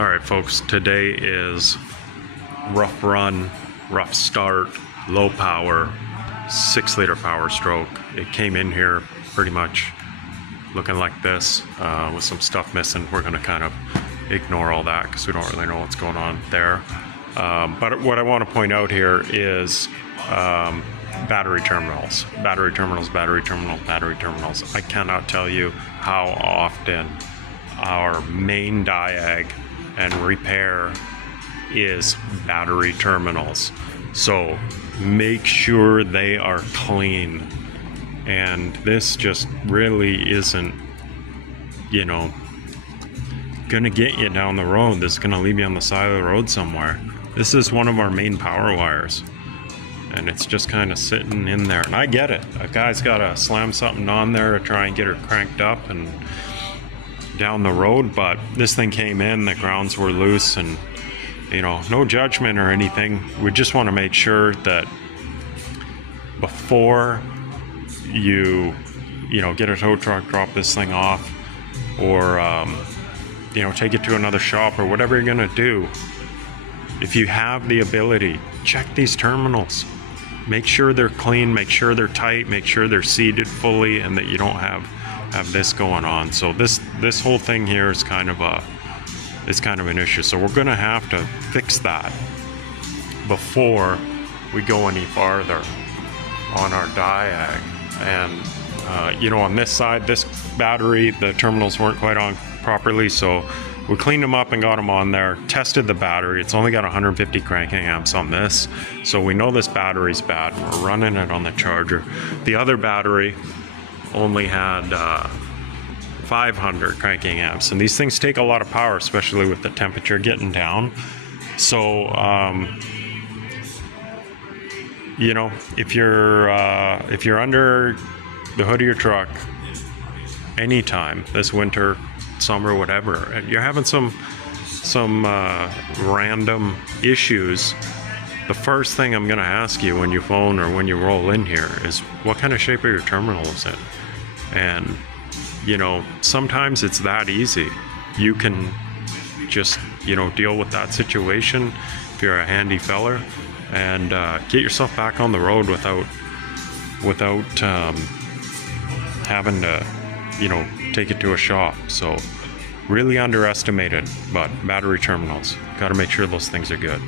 All right, folks, today is rough run, rough start, low power, 6-liter Power Stroke. It came in here pretty much looking like this with some stuff missing. We're going to kind of ignore all that because we don't really know what's going on there. But what I want to point out here is battery terminals. Battery terminals, battery terminals, battery terminals. I cannot tell you how often our main diag and repair is battery terminals. So make sure they are clean. And this just really isn't, gonna get you down the road. This is gonna leave you on the side of the road somewhere. This is one of our main power wires, and it's just kind of sitting in there. And I get it. A guy's gotta slam something on there to try and get her cranked up and down the road, but this thing came in, the grounds were loose, and no judgment or anything. We just want to make sure that before you get a tow truck, drop this thing off, or take it to another shop or whatever you're gonna do, if you have the ability, check these terminals. Make sure they're clean, make sure they're tight, make sure they're seated fully, and that you don't have this going on. So this whole thing here is kind of an issue. So we're gonna have to fix that before we go any farther on our diag. And on this side, this battery, the terminals weren't quite on properly, so we cleaned them up and got them on there, tested the battery. It's only got 150 cranking amps on this, so we know this battery's bad. We're running it on the charger. The other battery only had 500 cranking amps, and these things take a lot of power, especially with the temperature getting down. So if you're under the hood of your truck anytime this winter, summer, whatever, and you're having some random issues, the first thing I'm going to ask you when you phone or when you roll in here is what kind of shape are your terminals in. And sometimes it's that easy. You can just deal with that situation if you're a handy feller, and get yourself back on the road without having to take it to a shop. So really underestimated, but battery terminals, got to make sure those things are good.